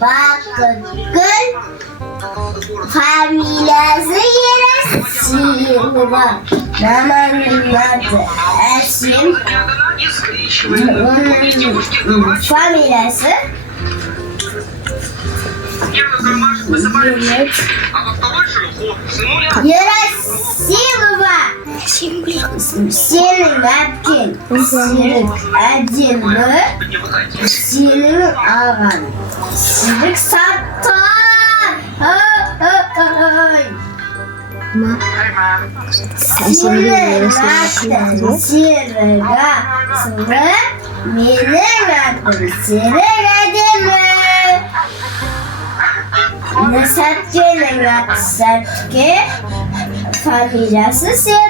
Bakırköy. Familiası Yeresiyeva. Namanın adı Ersin. Onun familiası Yeresiyeva. Senin Erkin. Senin Erdinli. Senin Ağan. Senin Sattar. Senin aklın sırga sıvı. Benim aklım sırga mı? Ne satçının aksatki familyası senin.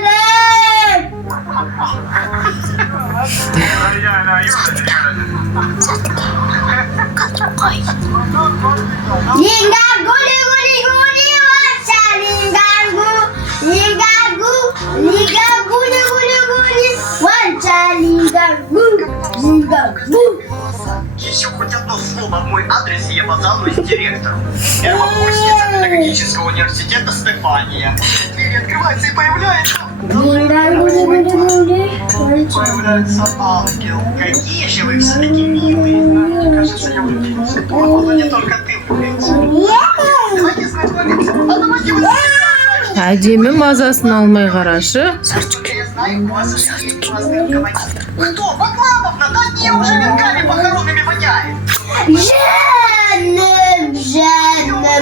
Lingagu, ligu, wanca lingagu, lingagu, ligagu, ligu, wanca lingagu, lingagu. Еще хоть одно слово в мой адрес, и я пожалуюсь директору. Первокурсница педагогического университета Стефания. Двери открываются и появляется... Появляется ангел. Какие же вы все-таки милые. Кажется, я влюбился. Походу, не только ты влюбился. Давайте знакомиться. А давайте вы... Әдемі мазасын алмай қарашы. Я знаю, у вас уже есть классный руководитель. Кто? Баклановна? Да не, уже венками похоронными воняет. Жаным,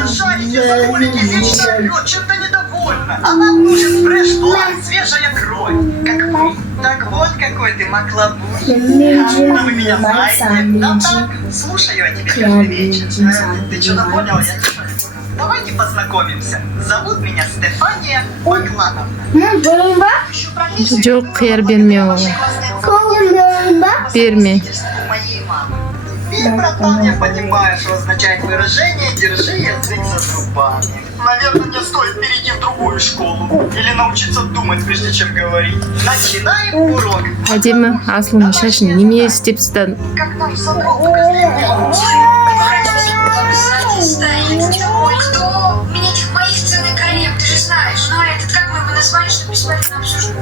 Шарите, закурите, вечно орёт, чем-то недовольна. А нам нужен фреш, свежая кровь. Как вы. Так вот какой ты маклабуш. Да вы меня знаете. Да так, слушаю я тебе каждый вечер. Ты что-то понял? Я не понял. Давайте познакомимся. Зовут меня Стефания Баклановна. Жоқ, қияр берме оған. Берме. Моей мамы. И, братан, я понимаю, что означает выражение «держи язык за зубами». Наверное, мне стоит перейти в другую школу. Или научиться думать, прежде чем говорить. Начинаем урок. Әдемі Асылдың шашын неме істеп тастадың? Как наш садок. Кто? Меня этих моих целый коллег, ты же знаешь. Ну, а этот, как мы его назвали, что бесплатно обсуждали?